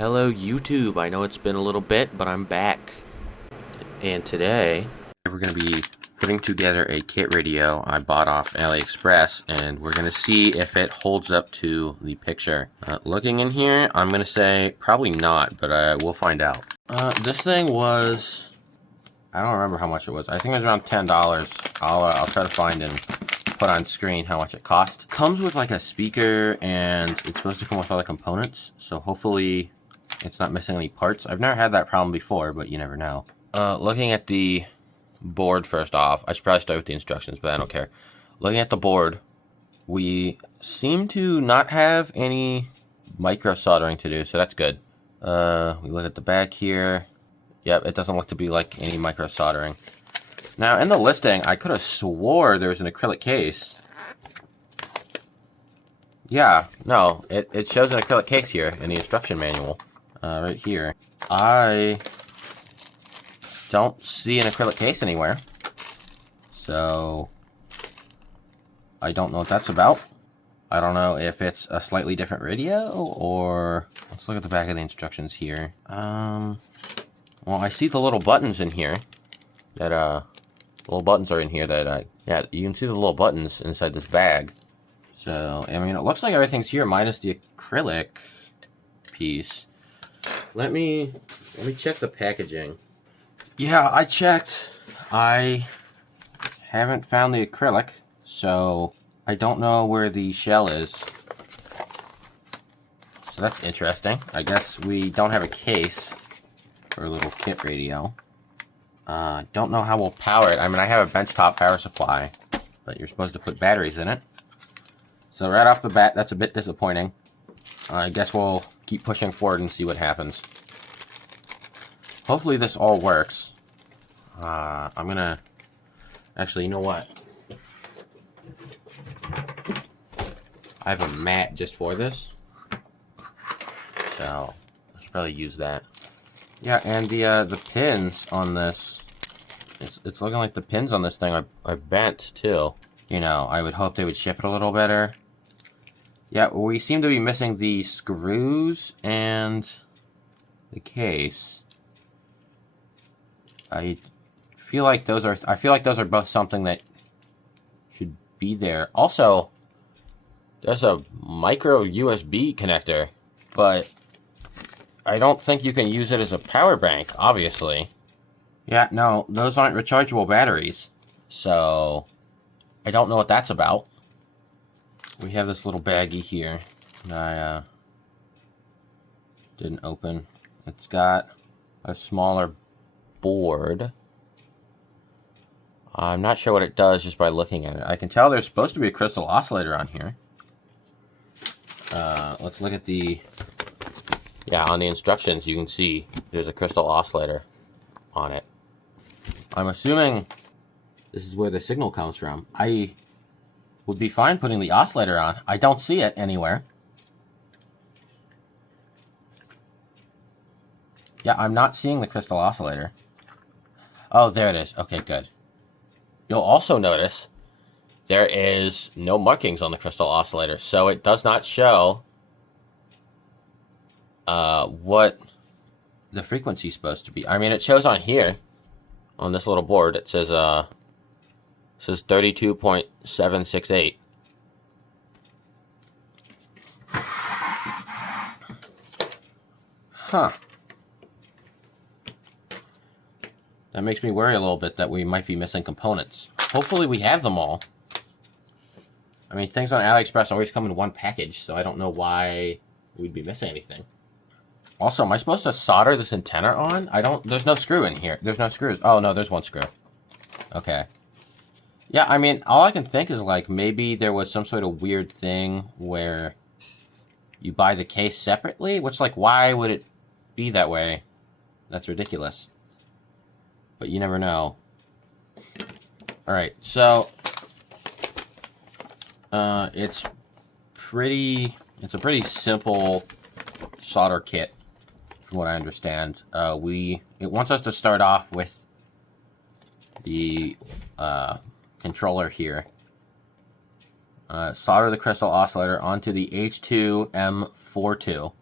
Hello YouTube, I know it's been a little bit, but I'm back. And today, we're going to be putting together a kit radio I bought off AliExpress, and we're going to see if it holds up to the picture. Looking in here, I'm going to say probably not, but we'll find out. This thing was, I don't remember how much it was. I think it was around $10. I'll try to find and put on screen how much it cost. Comes with like a speaker, and it's supposed to come with other components, so hopefully it's not missing any parts. I've never had that problem before, but you never know. Looking at the board first off, I should probably start with the instructions, but I don't care. Looking at the board, we seem to not have any micro soldering to do, so that's good. We look at the back here. Yep, it doesn't look to be like any micro soldering. Now, in the listing, I could have swore there was an acrylic case. Yeah, no, it shows an acrylic case here in the instruction manual. Right here. I don't see an acrylic case anywhere. So, I don't know what that's about. I don't know if it's a slightly different radio, or... Let's look at the back of the instructions here. Well, I see the little buttons in here. That, little buttons are in here that, yeah, you can see the little buttons inside this bag. So, I mean, it looks like everything's here minus the acrylic piece. Let me check the packaging. Yeah, I checked. I haven't found the acrylic, so I don't know where the shell is. So that's interesting. I guess we don't have a case for a little kit radio. Don't know how we'll power it. I mean, I have a benchtop power supply, but you're supposed to put batteries in it. So right off the bat, that's a bit disappointing. I guess we'll keep pushing forward and see what happens. Hopefully this all works. I'm gonna... Actually, you know what? I have a mat just for this. So, I should probably use that. Yeah, and the pins on this... It's looking like the pins on this thing are bent, too. You know, I would hope they would ship it a little better. Yeah, we seem to be missing the screws and the case. I feel like those are both something that should be there. Also, there's a micro USB connector, but I don't think you can use it as a power bank, obviously. Yeah, no, those aren't rechargeable batteries. So, I don't know what that's about. We have this little baggie here that I didn't open. It's got a smaller board. I'm not sure what it does just by looking at it. I can tell there's supposed to be a crystal oscillator on here. Let's look at the... Yeah, on the instructions you can see there's a crystal oscillator on it. I'm assuming this is where the signal comes from. I would be fine putting the oscillator on. I don't see it anywhere. Yeah, I'm not seeing the crystal oscillator. Oh, there it is. Okay, good. You'll also notice there is no markings on the crystal oscillator, so it does not show what the frequency is supposed to be. I mean, it shows on here, on this little board, it says 32.768. Huh. That makes me worry a little bit that we might be missing components. Hopefully we have them all. I mean, things on AliExpress always come in one package, so I don't know why we'd be missing anything. Also, am I supposed to solder this antenna on? There's no screw in here. There's no screws. Oh, no, there's one screw. Okay. Yeah, I mean, all I can think is, like, maybe there was some sort of weird thing where you buy the case separately, which, like, why would it be that way? That's ridiculous. But you never know. Alright, so it's a pretty simple solder kit, from what I understand. It wants us to start off with the controller here. Solder the crystal oscillator onto the H2M42.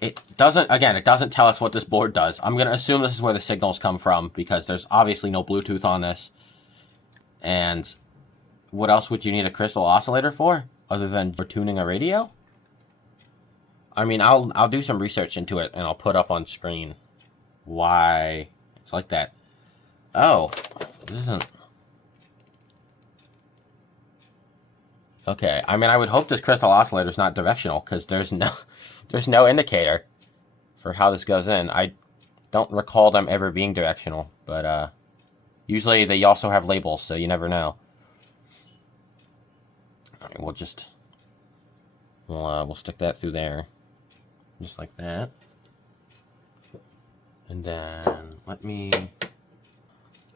it doesn't, again, it doesn't tell us what this board does. I'm going to assume this is where the signals come from because there's obviously no Bluetooth on this. And what else would you need a crystal oscillator for other than for tuning a radio? I mean, I'll do some research into it and I'll put up on screen why it's like that. Oh, this isn't... Okay, I mean, I would hope this crystal oscillator is not directional because there's no indicator for how this goes in. I don't recall them ever being directional, but usually they also have labels, so you never know. All right, we'll stick that through there, just like that. And then I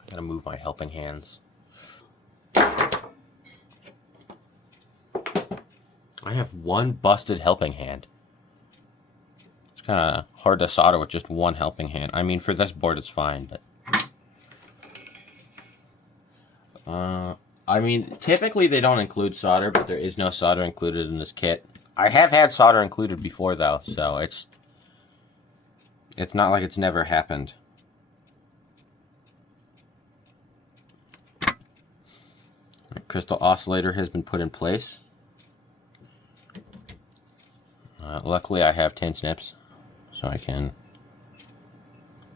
gotta move my helping hands. I have one busted helping hand. It's kind of hard to solder with just one helping hand. I mean, for this board, it's fine, but... I mean, typically they don't include solder, but there is no solder included in this kit. I have had solder included before, though, so it's not like it's never happened. The crystal oscillator has been put in place. Luckily, I have tin snips, so I can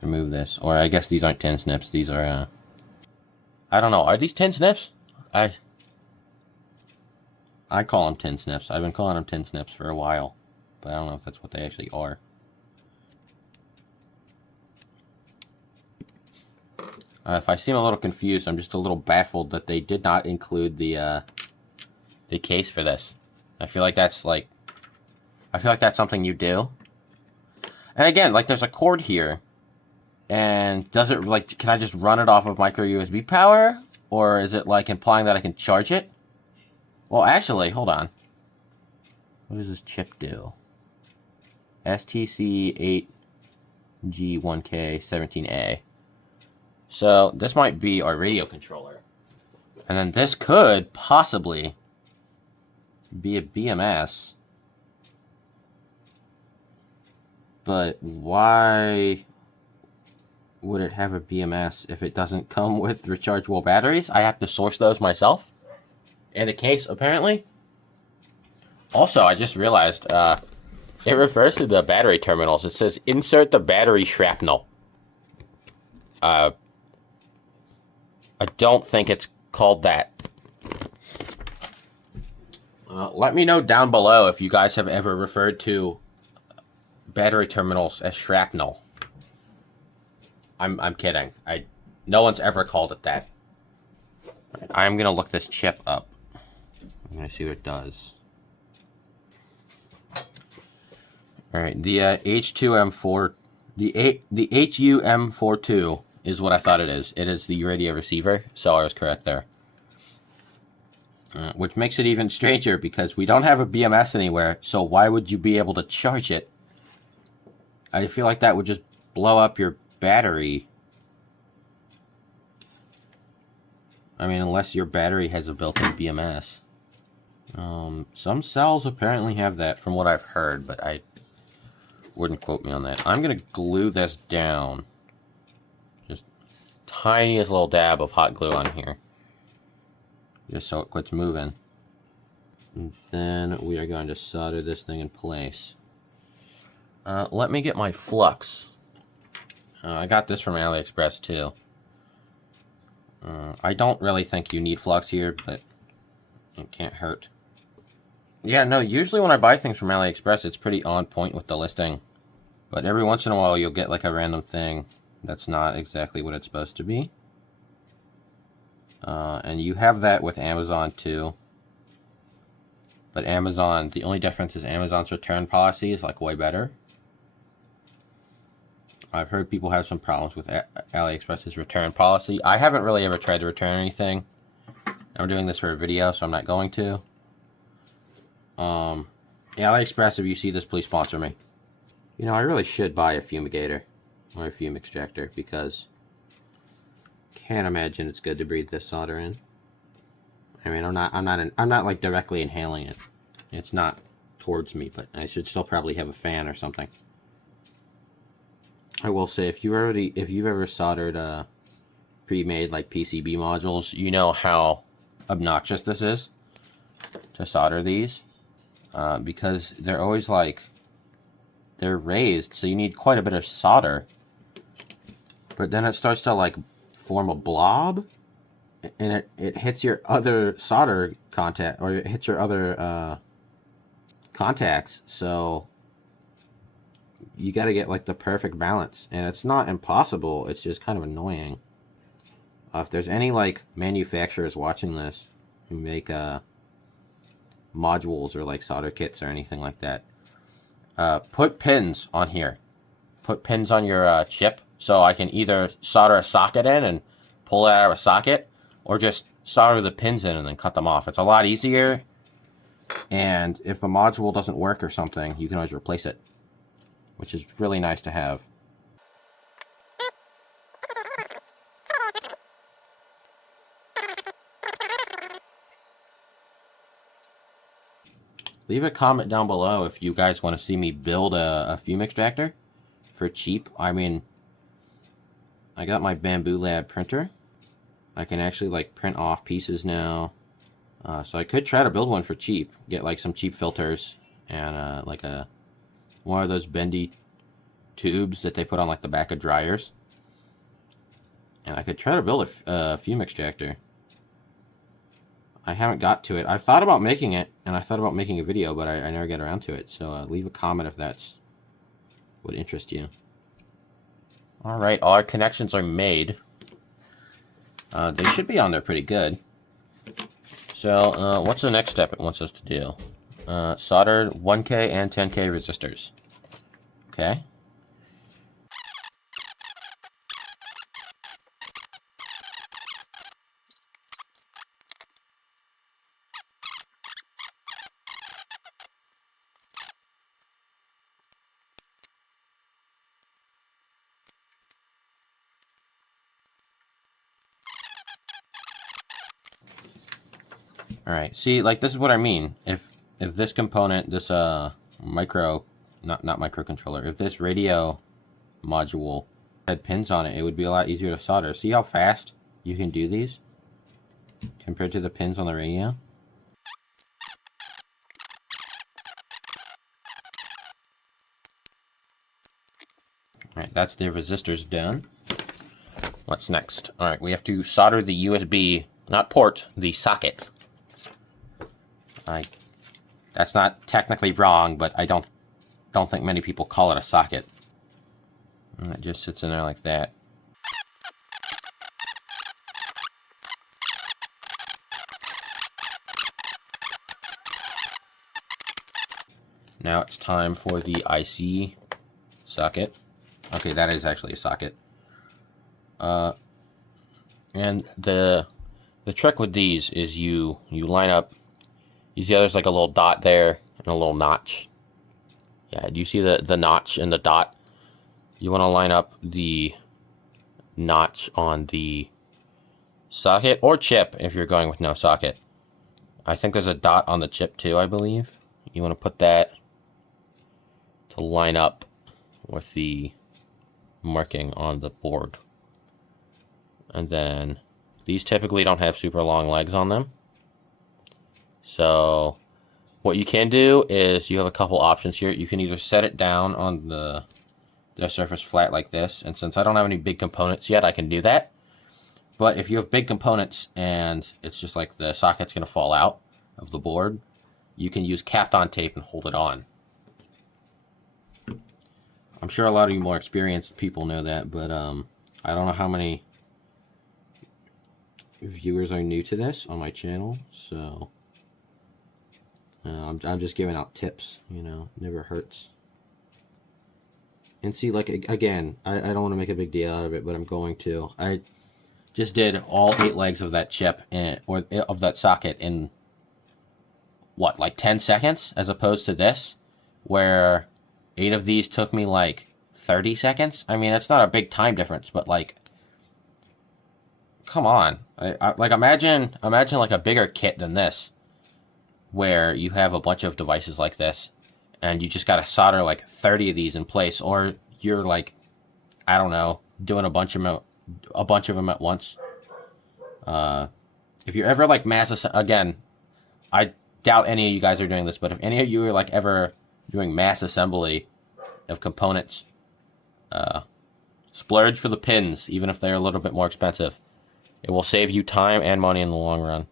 remove this. Or I guess these aren't tin snips. These are, I don't know. Are these tin snips? I call them tin snips. I've been calling them tin snips for a while, but I don't know if that's what they actually are. If I seem a little confused, I'm just a little baffled that they did not include the case for this. I feel like that's something you do. And again, like, there's a cord here. And does it, like, can I just run it off of micro USB power? Or is it, like, implying that I can charge it? Well, actually, hold on. What does this chip do? STC8G1K17A. So, this might be our radio controller. And then this could possibly be a BMS. But why would it have a BMS if it doesn't come with rechargeable batteries? I have to source those myself. And a case, apparently. Also, I just realized, it refers to the battery terminals. It says, insert the battery shrapnel. I don't think it's called that. Let me know down below if you guys have ever referred to battery terminals as shrapnel. I'm kidding. No one's ever called it that. I'm gonna look this chip up. I'm gonna see what it does. All right, the H2M4, the HUM42 is what I thought it is. It is the radio receiver, so I was correct there. Which makes it even stranger because we don't have a BMS anywhere, so why would you be able to charge it? I feel like that would just blow up your battery. I mean, unless your battery has a built-in BMS. Some cells apparently have that from what I've heard, but I wouldn't quote me on that. I'm going to glue this down. Just tiniest little dab of hot glue on here. Just so it quits moving. And then we are going to solder this thing in place. Let me get my flux. I got this from AliExpress too. I don't really think you need flux here, but it can't hurt. Yeah, no, usually when I buy things from AliExpress, it's pretty on point with the listing. But every once in a while, you'll get like a random thing that's not exactly what it's supposed to be. And you have that with Amazon too. But Amazon, the only difference is Amazon's return policy is like way better. I've heard people have some problems with AliExpress's return policy. I haven't really ever tried to return anything. I'm doing this for a video, so I'm not going to. AliExpress, if you see this, please sponsor me. You know, I really should buy a fumigator or a fume extractor because can't imagine it's good to breathe this solder in. I mean, I'm not like directly inhaling it. It's not towards me, but I should still probably have a fan or something. I will say, if you've ever soldered pre-made like PCB modules, you know how obnoxious this is to solder these, because they're always like, they're raised, so you need quite a bit of solder, but then it starts to like form a blob, and it hits your other solder contact, or it hits your other contacts, so you got to get like the perfect balance, and it's not impossible, it's just kind of annoying. If there's any like manufacturers watching this who make modules or like solder kits or anything like that, put pins on here. Put pins on your chip, so I can either solder a socket in and pull it out of a socket, or just solder the pins in and then cut them off. It's a lot easier, and if the module doesn't work or something, you can always replace it, which is really nice to have. Leave a comment down below if you guys want to see me build a fume extractor for cheap. I mean, I got my Bamboo Lab printer. I can actually like print off pieces now. So I could try to build one for cheap. Get like some cheap filters and like one of those bendy tubes that they put on like the back of dryers. And I could try to build a fume extractor. I haven't got to it. I thought about making it, and I thought about making a video, but I never get around to it. So leave a comment if that's would interest you. Alright, all our connections are made. They should be on there pretty good. So what's the next step it wants us to do? Solder 1K and 10K resistors. Okay. Alright, see, like, this is what I mean. If this component, this not microcontroller, if this radio module had pins on it, it would be a lot easier to solder. See how fast you can do these compared to the pins on the radio? Alright, that's the resistors done. What's next? Alright, we have to solder the USB, not port, the socket. That's not technically wrong, but I don't think many people call it a socket. And it just sits in there like that. Now it's time for the IC socket. Okay, that is actually a socket. And the trick with these is you line up. You see how there's like a little dot there and a little notch? Yeah, do you see the notch and the dot? You want to line up the notch on the socket or chip if you're going with no socket. I think there's a dot on the chip too, I believe. You want to put that to line up with the marking on the board. And then these typically don't have super long legs on them. So what you can do is you have a couple options here. You can either set it down on the surface flat like this, and since I don't have any big components yet, I can do that. But if you have big components and it's just like the socket's going to fall out of the board, you can use capped on tape and hold it on. I'm sure a lot of you more experienced people know that, but I don't know how many viewers are new to this on my channel, so I'm just giving out tips, you know, never hurts. And see, like, again, I don't want to make a big deal out of it, but I'm going to. I just did all 8 legs of that chip, or of that socket in, what, like 10 seconds? As opposed to this, where 8 of these took me, like, 30 seconds? I mean, it's not a big time difference, but, like, come on. Like, imagine, like, a bigger kit than this, where you have a bunch of devices like this, and you just gotta solder like 30 of these in place, or you're like I don't know, doing a bunch of them at once. If you're ever like again, I doubt any of you guys are doing this, but if any of you are like ever doing mass assembly of components, splurge for the pins, even if they're a little bit more expensive. It will save you time and money in the long run.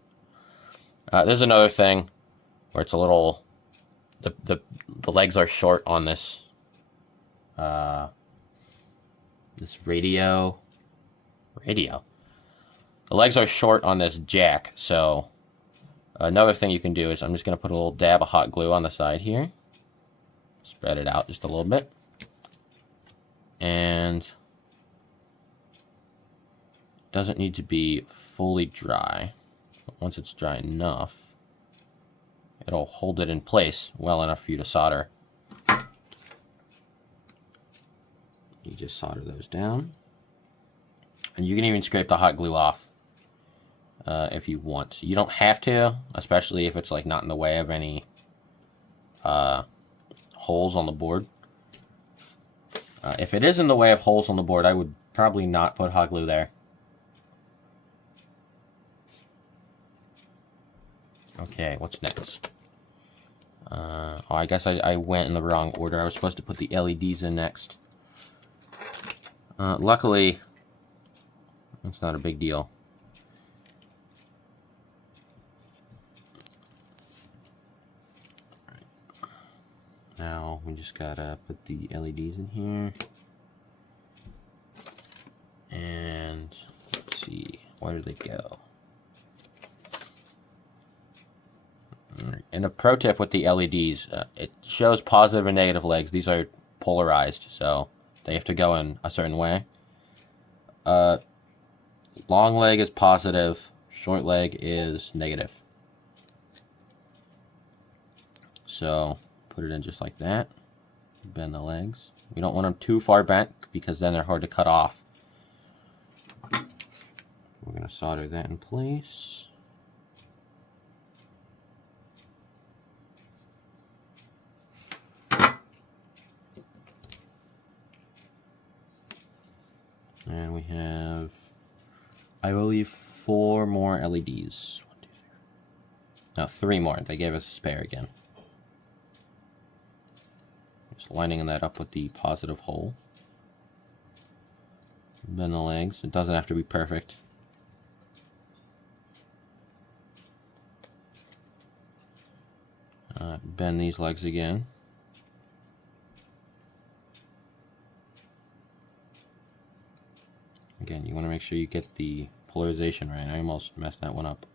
There's another thing where it's a little, the legs are short on this this radio. The legs are short on this jack, so another thing you can do is I'm just going to put a little dab of hot glue on the side here. Spread it out just a little bit. And doesn't need to be fully dry. But once it's dry enough, it'll hold it in place well enough for you to solder. You just solder those down. And you can even scrape the hot glue off if you want. You don't have to, especially if it's like not in the way of any holes on the board. If it is in the way of holes on the board, I would probably not put hot glue there. Okay, what's next? Oh, I guess I went in the wrong order. I was supposed to put the LEDs in next. Luckily, it's not a big deal. Now we just gotta put the LEDs in here. And let's see, where do they go? Alright. And a pro tip with the LEDs, it shows positive and negative legs. These are polarized, so they have to go in a certain way. Long leg is positive, short leg is negative. So put it in just like that. Bend the legs. We don't want them too far bent because then they're hard to cut off. We're going to solder that in place. And we have, I believe, 4 more LEDs. 1, 2, 3. No, 3 more. They gave us a spare again. Just lining that up with the positive hole. Bend the legs. It doesn't have to be perfect. Bend these legs again. Again, you want to make sure you get the polarization right. I almost messed that one up.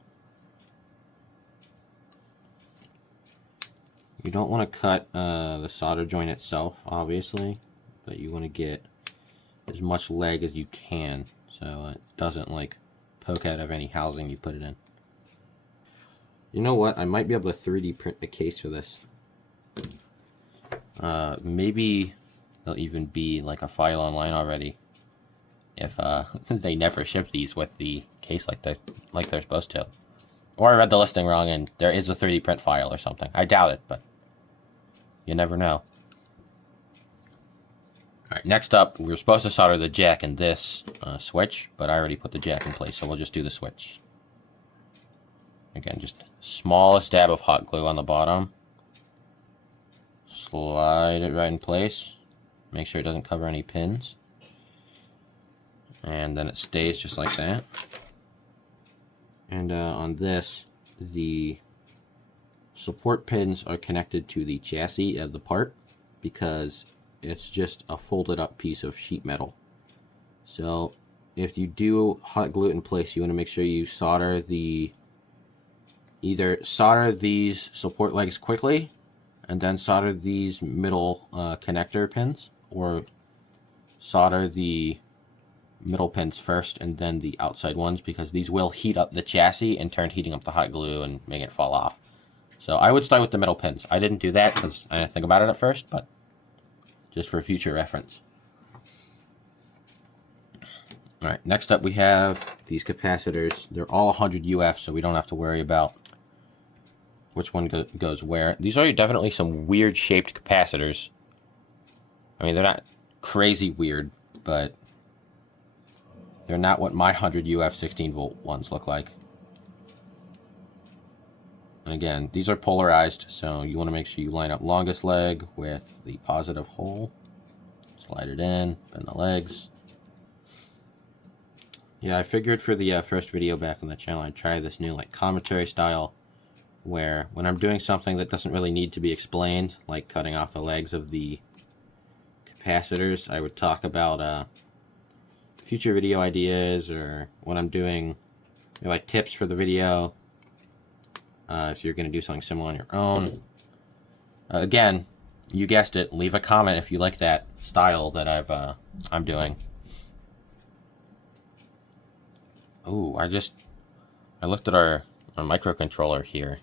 You don't want to cut the solder joint itself, obviously, but you want to get as much leg as you can so it doesn't like poke out of any housing you put it in. You know what? I might be able to 3D print a case for this. Maybe there'll even be like a file online already if they never ship these with the case like they're supposed to. Or I read the listing wrong and there is a 3D print file or something. I doubt it, but you never know. Alright, next up, we were supposed to solder the jack in this switch, but I already put the jack in place, so we'll just do the switch. Again, just smallest dab of hot glue on the bottom. Slide it right in place. Make sure it doesn't cover any pins. And then it stays just like that. And on this, the support pins are connected to the chassis of the part because it's just a folded up piece of sheet metal. So if you do hot glue it in place, you want to make sure you solder either solder these support legs quickly and then solder these middle connector pins, or solder the middle pins first and then the outside ones, because these will heat up the chassis in turn heating up the hot glue and make it fall off. So I would start with the middle pins. I didn't do that because I didn't think about it at first, but just for future reference. Alright, next up we have these capacitors. They're all 100 UF, so we don't have to worry about which one goes where. These are definitely some weird shaped capacitors. I mean, they're not crazy weird, but They're not what my 100 UF 16 volt ones look like. And again, these are polarized, so you want to make sure you line up longest leg with the positive hole. Slide it in, bend the legs. Yeah, I figured for the first video back on the channel, I'd try this new like commentary style, where when I'm doing something that doesn't really need to be explained, like cutting off the legs of the capacitors, I would talk about future video ideas, or when I'm doing like tips for the video, if you're going to do something similar on your own. Again, you guessed it, leave a comment if you like that style that I'm doing. Ooh, I looked at our microcontroller here,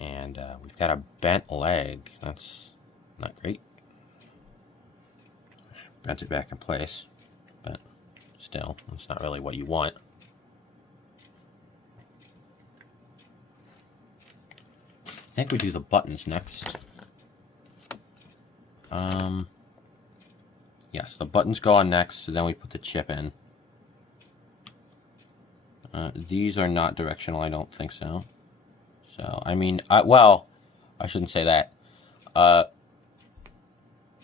and we've got a bent leg. That's not great. Bent it back in place, but still, that's not really what you want. I think we do the buttons next. Yes, the buttons go on next, so then we put the chip in. These are not directional, I don't think so. So, I mean, well, I shouldn't say that.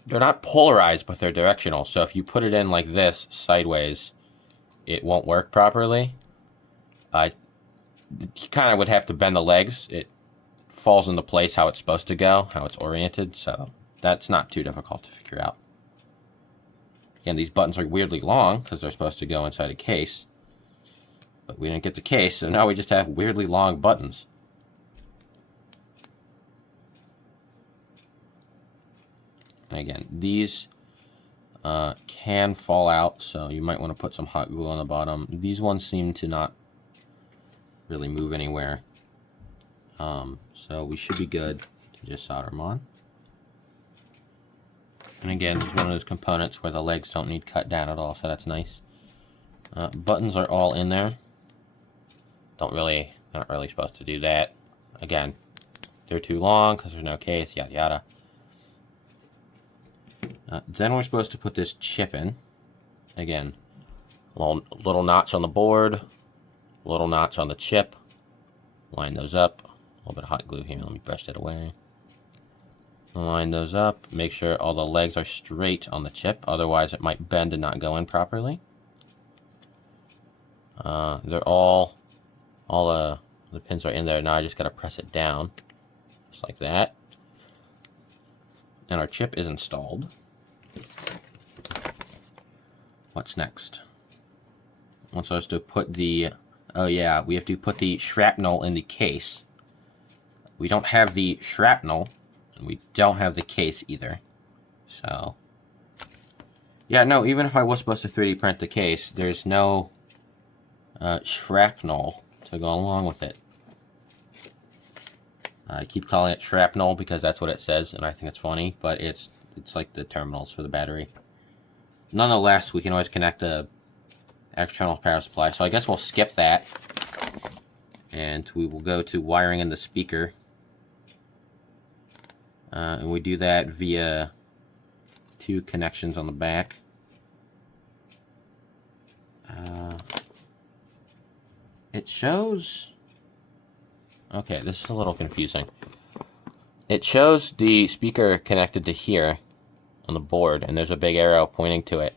They're not polarized, but they're directional. So if you put it in like this, sideways, it won't work properly. You kind of would have to bend the legs. It falls into place how it's supposed to go, how it's oriented, so that's not too difficult to figure out. Again, these buttons are weirdly long because they're supposed to go inside a case. But we didn't get the case, so now we just have weirdly long buttons. And again, these can fall out, so you might want to put some hot glue on the bottom. These ones seem to not really move anywhere. So we should be good to just solder them on. And again, it's one of those components where the legs don't need cut down at all, so that's nice. Buttons are all in there. Not really supposed to do that. Again, they're too long because there's no case, yada yada. Then we're supposed to put this chip in. Again, little knots on the board, little knots on the chip. Line those up. A little bit of hot glue here. Let me brush that away. Line those up. Make sure all the legs are straight on the chip. Otherwise, it might bend and not go in properly. They're all the pins are in there. Now I just got to press it down. Just like that. And our chip is installed. What's next? I'm supposed to put the... Oh yeah, we have to put the shrapnel in the case. We don't have the shrapnel, and we don't have the case either. So... yeah, no, even if I was supposed to 3D print the case, there's no shrapnel to go along with it. I keep calling it shrapnel because that's what it says, and I think it's funny, but it's like the terminals for the battery. Nonetheless, we can always connect a external power supply, so I guess we'll skip that. And we will go to wiring in the speaker. And we do that via 2 connections on the back. It shows... okay, this is a little confusing. It shows the speaker connected to here on the board, and there's a big arrow pointing to it.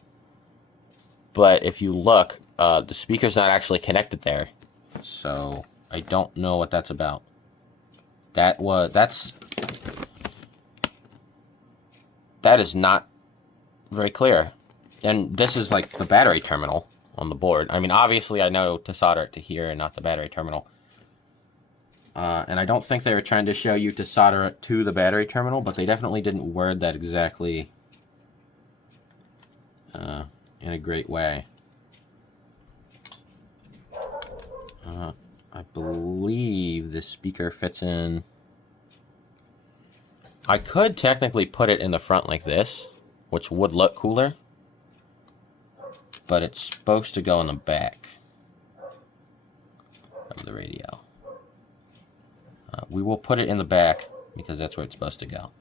But if you look, the speaker's not actually connected there. So I don't know what that's about. That is not very clear. And this is like the battery terminal on the board. I mean, obviously I know to solder it to here and not the battery terminal. And I don't think they were trying to show you to solder it to the battery terminal, but they definitely didn't word that exactly in a great way. I believe this speaker fits in... I could technically put it in the front like this, which would look cooler, but it's supposed to go in the back of the radio. We will put it in the back because that's where it's supposed to go.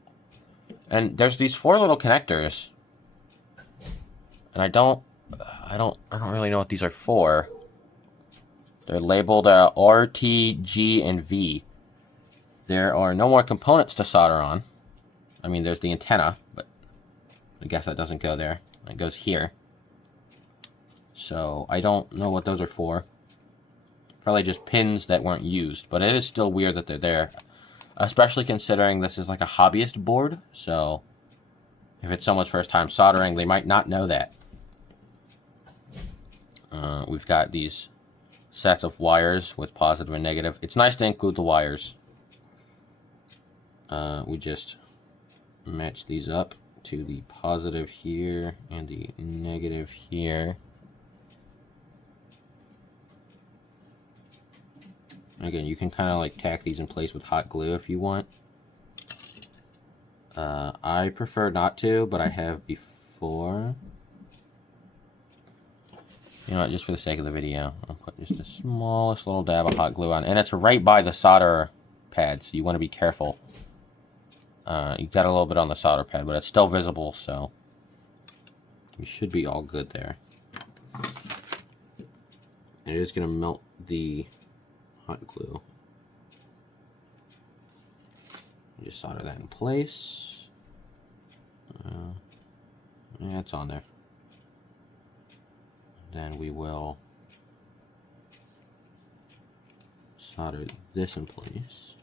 And there's these 4 little connectors, and I don't I don't really know what these are for. They're labeled R, T, G, and V. There are no more components to solder on. I mean, there's the antenna, but I guess that doesn't go there. It goes here. So I don't know what those are for. Probably just pins that weren't used, but it is still weird that they're there. Especially considering this is like a hobbyist board, so if it's someone's first time soldering, they might not know that. We've got these sets of wires with positive and negative. It's nice to include the wires. We just match these up to the positive here and the negative here. Again, you can kind of like tack these in place with hot glue if you want. I prefer not to, but I have before. You know what, just for the sake of the video, I'll put just the smallest little dab of hot glue on. And it's right by the solder pad, so you want to be careful. You've got a little bit on the solder pad, but it's still visible, so you should be all good there. And it is going to melt the hot glue. Just solder that in place. Yeah, it's on there. Then we will solder this in place.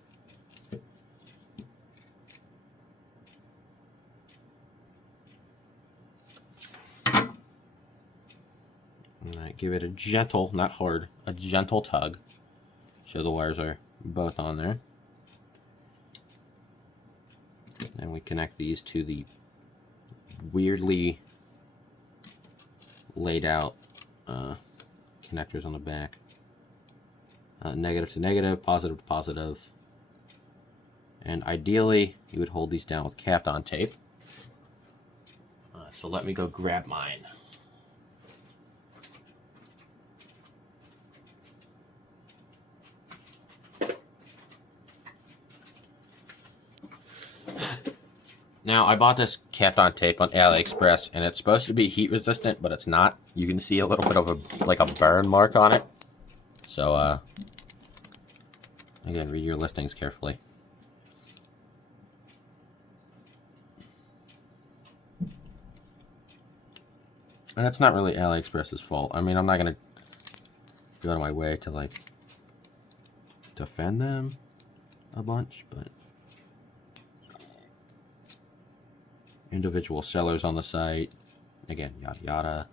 And give it a gentle, not hard, a gentle tug. So the wires are both on there. And we connect these to the weirdly laid out connectors on the back. Negative to negative, positive to positive. And ideally, you would hold these down with Kapton tape. So let me go grab mine. Now, I bought this Kapton tape on AliExpress, and it's supposed to be heat resistant, but it's not. You can see a little bit of a burn mark on it. So, again, read your listings carefully. And it's not really AliExpress's fault. I mean, I'm not going to go out of my way to, like, defend them a bunch, but individual sellers on the site, again, yada yada.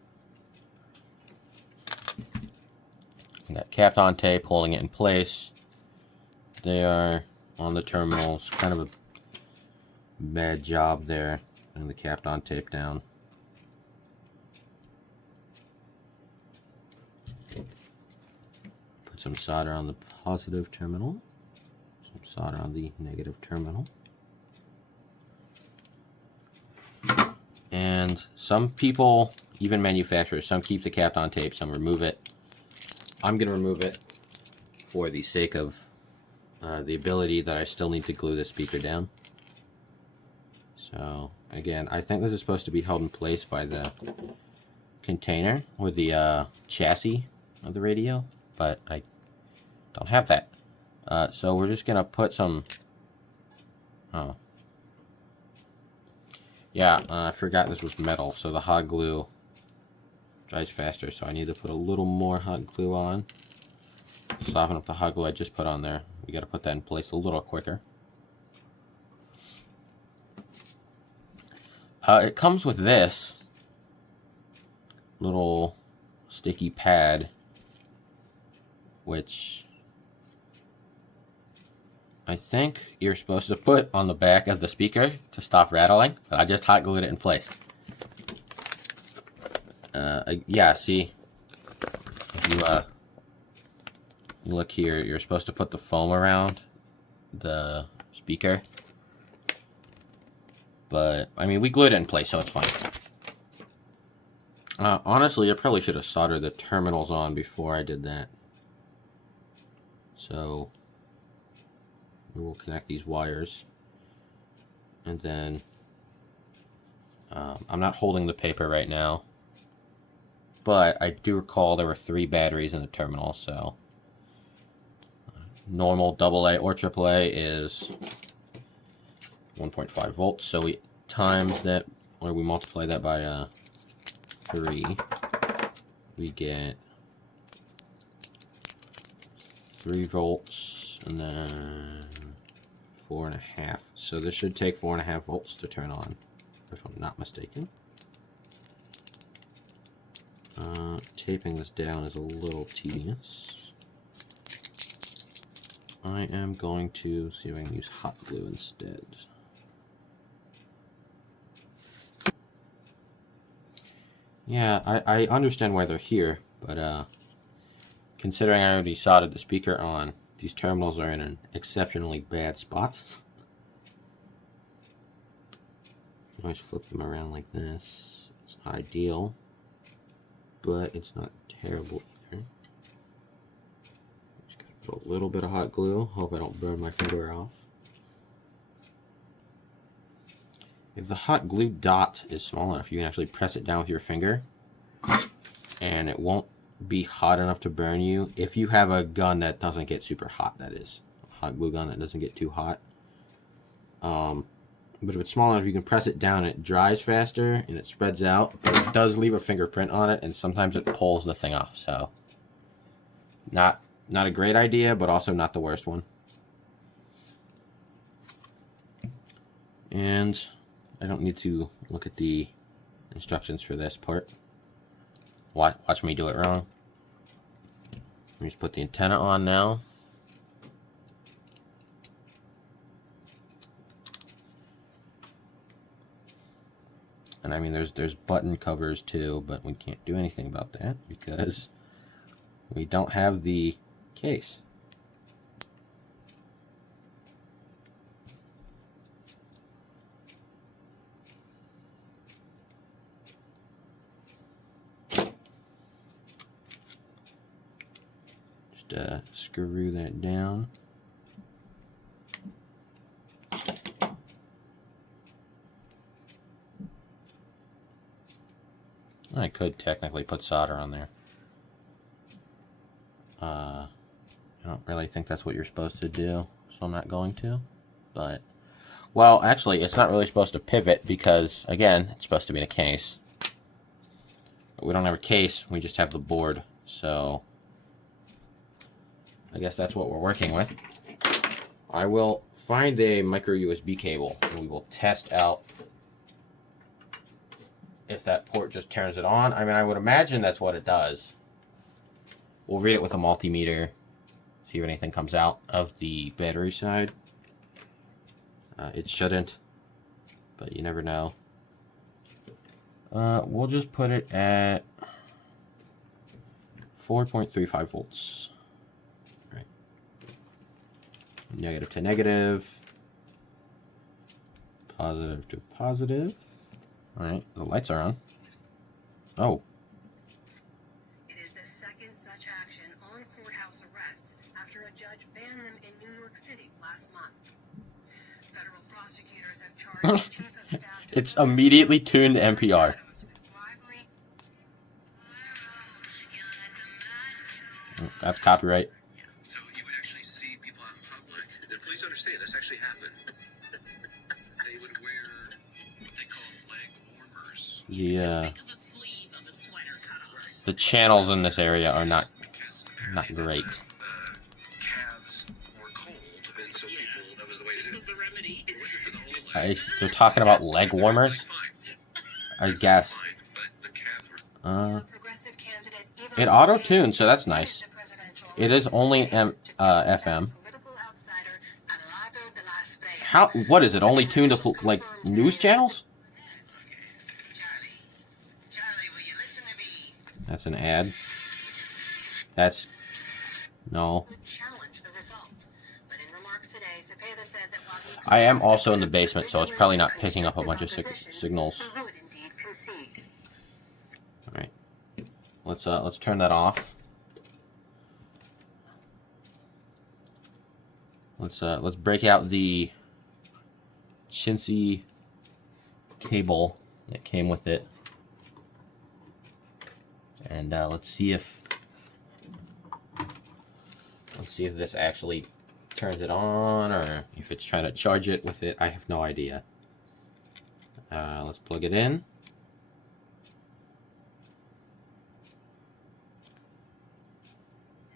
We got Kapton tape holding it in place. They are on the terminals. Kind of a bad job there, putting the Kapton tape down. Put some solder on the positive terminal, some solder on the negative terminal. And some people, even manufacturers, some keep the Kapton tape, some remove it. I'm going to remove it for the sake of the ability that I still need to glue the speaker down. So, again, I think this is supposed to be held in place by the container or the chassis of the radio, but I don't have that. So we're just going to put some... Oh. Yeah, I forgot this was metal, so the hot glue dries faster, so I need to put a little more hot glue on. Soften up the hot glue I just put on there. We got to put that in place a little quicker. It comes with this little sticky pad, which I think you're supposed to put on the back of the speaker to stop rattling, but I just hot glued it in place. Yeah, see, if you look here, you're supposed to put the foam around the speaker. But, I mean, we glued it in place, so it's fine. Honestly, I probably should have soldered the terminals on before I did that. So, we will connect these wires. And then, I'm not holding the paper right now. but I do recall there were 3 batteries in the terminal, so normal AA or AAA is 1.5 volts, so we times that, or we multiply that by 3, we get 3 volts, and then 4.5. So this should take 4.5 volts to turn on, if I'm not mistaken. Taping this down is a little tedious. I am going to see if I can use hot glue instead. Yeah, I understand why they're here, but considering I already soldered the speaker on, these terminals are in an exceptionally bad spot. I always flip them around like this. It's not ideal, but it's not terrible either. Just gotta put a little bit of hot glue. Hope I don't burn my finger off. If the hot glue dot is small enough, you can actually press it down with your finger, and it won't be hot enough to burn you. If you have a gun that doesn't get super hot, that is. A hot glue gun that doesn't get too hot. But if it's small enough, you can press it down, and it dries faster, and it spreads out. But it does leave a fingerprint on it, and sometimes it pulls the thing off. So, not a great idea, but also not the worst one. And I don't need to look at the instructions for this part. Watch me do it wrong. Let me just put the antenna on now. And I mean, there's button covers too, but we can't do anything about that because we don't have the case. Just screw that down. I could technically put solder on there. I don't really think that's what you're supposed to do, so I'm not going to. But, well, actually, it's not really supposed to pivot because, again, it's supposed to be in a case. But we don't have a case, we just have the board, so I guess that's what we're working with. I will find a micro USB cable, and we will test out if that port just turns it on. I mean, I would imagine that's what it does. We'll read it with a multimeter, see if anything comes out of the battery side. It shouldn't, but you never know. We'll just put it at 4.35 volts. Right. Negative to negative. Positive to positive. Alright, the lights are on. Oh. It is the second such action on courthouse arrests after a judge banned them in New York City last month. Federal prosecutors have charged the chief of staff to It's immediately tuned to NPR. That's copyright. So you would actually see people out in public, and please understand, this actually happened. They would wear what they call leg warmers. Yeah. The channels in this area are not great. Calves were cold, and so people, that was the way to do it. This was the remedy. It wasn't for the whole leg. They're talking about leg warmers? I guess. It auto-tunes, so that's nice. It is only FM. What is it, only tuned to, like, news channels? That's an ad. No. I am also in the basement, so it's probably not picking up a bunch of signals. Alright. Let's turn that off. Let's break out the chintzy cable that came with it. And let's see if this actually turns it on, or if it's trying to charge it with it. I have no idea. Let's plug it in.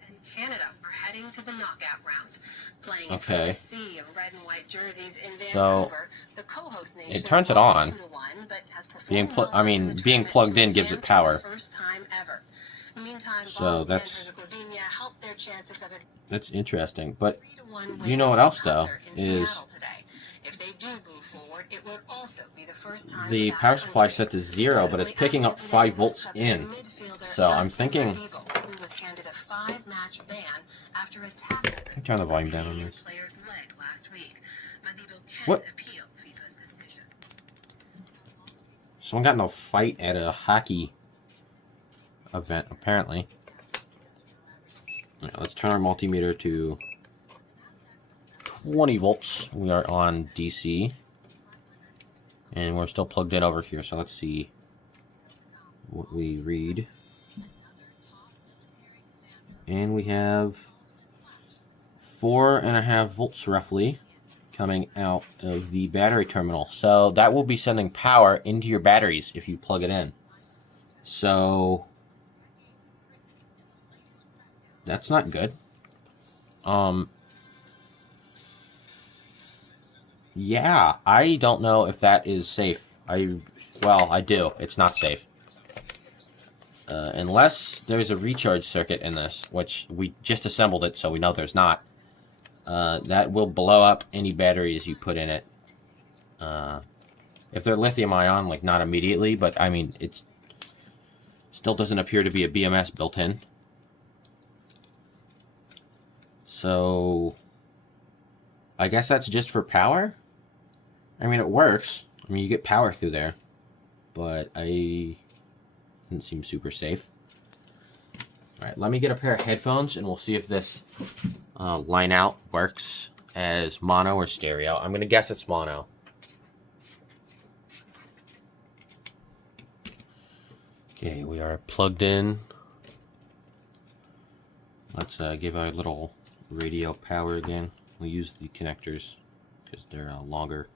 And Canada are heading to the knockout round, playing in front of a sea of red and white jerseys in Vancouver. The co-host nation it turns it on. 2-1, but has performed being plugged in gives it power. For the first time ever. Meantime, So Bosnia and Herzegovina helped their chances of a That's interesting, but you know what else though is if they do move forward, it would also be the first time the power supply set to 0, but it's picking up 5 volts in. So I'm thinking. Who was handed a 5-match ban after attacking Let me turn the volume down on this. player's leg last week. Madibo can What? appeal FIFA's decision. Someone got in a fight at a hockey event, apparently. Right, let's turn our multimeter to 20 volts. We are on DC. And we're still plugged in over here, so let's see what we read. And we have 4.5 volts roughly coming out of the battery terminal. So that will be sending power into your batteries if you plug it in. So that's not good. Yeah, I don't know if that is safe. Well, I do. It's not safe. Unless there's a recharge circuit in this, which we just assembled it, so we know there's not. That will blow up any batteries you put in it. If they're lithium-ion, like, not immediately, but, I mean, it still doesn't appear to be a BMS built in. So, I guess that's just for power? I mean, it works. I mean, you get power through there. But didn't seem super safe. Alright, let me get a pair of headphones and we'll see if this line out works as mono or stereo. I'm going to guess it's mono. Okay, we are plugged in. Let's give our little radio power again. We'll use the connectors because they're longer.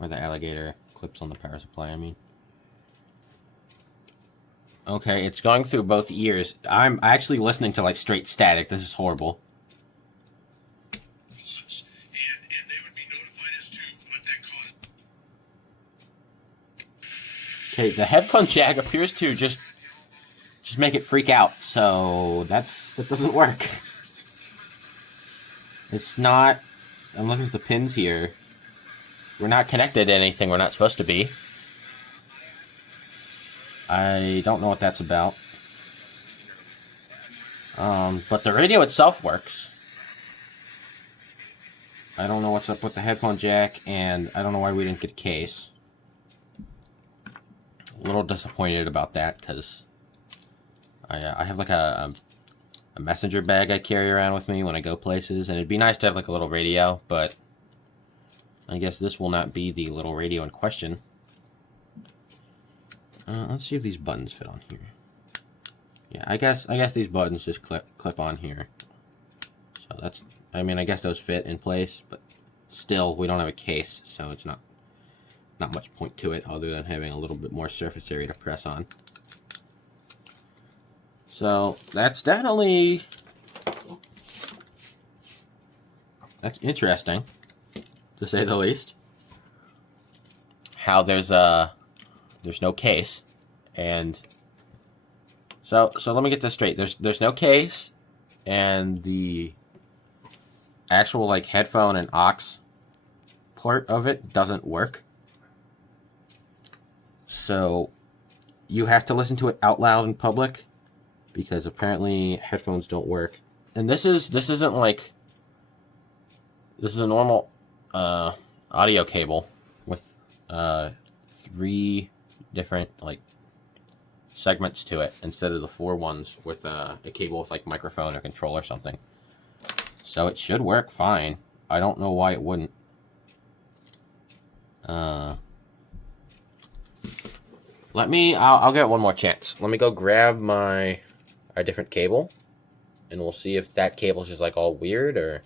Or the alligator clips on the power supply, I mean. Okay, it's going through both ears. I'm actually listening to like straight static. This is horrible. And they would be notified as to what that caused. Okay, the headphone jack appears to just make it freak out. So that doesn't work. It's not. I'm looking at the pins here. We're not connected to anything we're not supposed to be. I don't know what that's about. But the radio itself works. I don't know what's up with the headphone jack, and I don't know why we didn't get a case. A little disappointed about that, because I have like a messenger bag I carry around with me when I go places, and it'd be nice to have like a little radio, but I guess this will not be the little radio in question. Let's see if these buttons fit on here. Yeah, I guess these buttons just clip on here. So that's, I mean, I guess those fit in place, but still, we don't have a case, so it's not much point to it other than having a little bit more surface area to press on. So that's definitely, that's interesting, to say the least. How there's no case, and so let me get this straight. There's no case, and the actual like headphone and aux port of it doesn't work. So you have to listen to it out loud in public, because apparently headphones don't work. And this isn't like, this is a normal audio cable with 3 different like segments to it instead of the 4 ones with a cable with like microphone or control or something. So it should work fine. I don't know why it wouldn't. I'll get one more chance. Let me go grab a different cable, and we'll see if that cable's just like all weird or...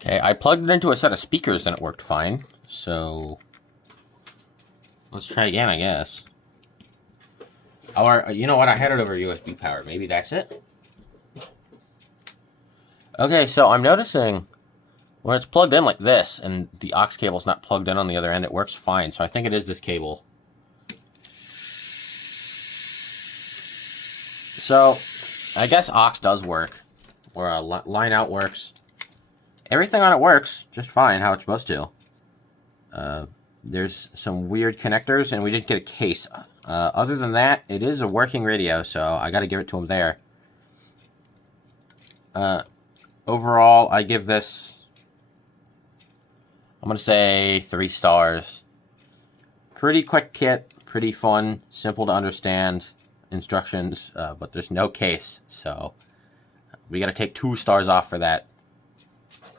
Okay, I plugged it into a set of speakers and it worked fine. So let's try again, I guess. Or, you know what? I had it over USB power. Maybe that's it? Okay, so I'm noticing when it's plugged in like this and the aux cable's not plugged in on the other end, it works fine. So I think it is this cable. So I guess aux does work, or line out works. Everything on it works just fine how it's supposed to. There's some weird connectors, and we did get a case. Other than that, it is a working radio, so I got to give it to him there. Overall, I give this, I'm going to say 3 stars. Pretty quick kit, pretty fun, simple to understand instructions, but there's no case, so we got to take 2 stars off for that.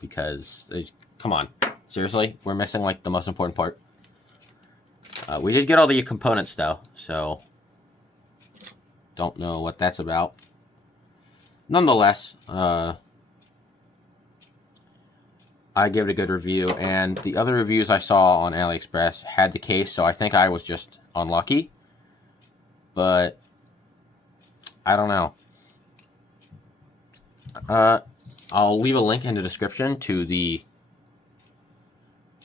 Because, come on, seriously, we're missing like the most important part. We did get all the components though, so don't know what that's about. Nonetheless, I give it a good review, and the other reviews I saw on AliExpress had the case, so I think I was just unlucky. But I don't know. I'll leave a link in the description to the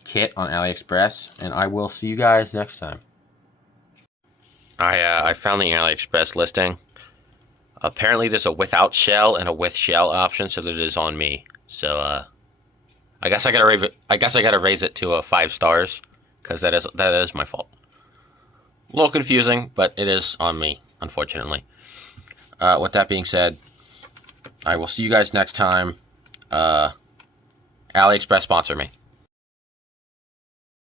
kit on AliExpress, and I will see you guys next time. I found the AliExpress listing. Apparently there's a without shell and a with shell option, so that it is on me. So I guess I gotta raise it to 5 stars, because that is my fault. A little confusing, but it is on me, unfortunately. With that being said, I will see you guys next time. AliExpress sponsor me.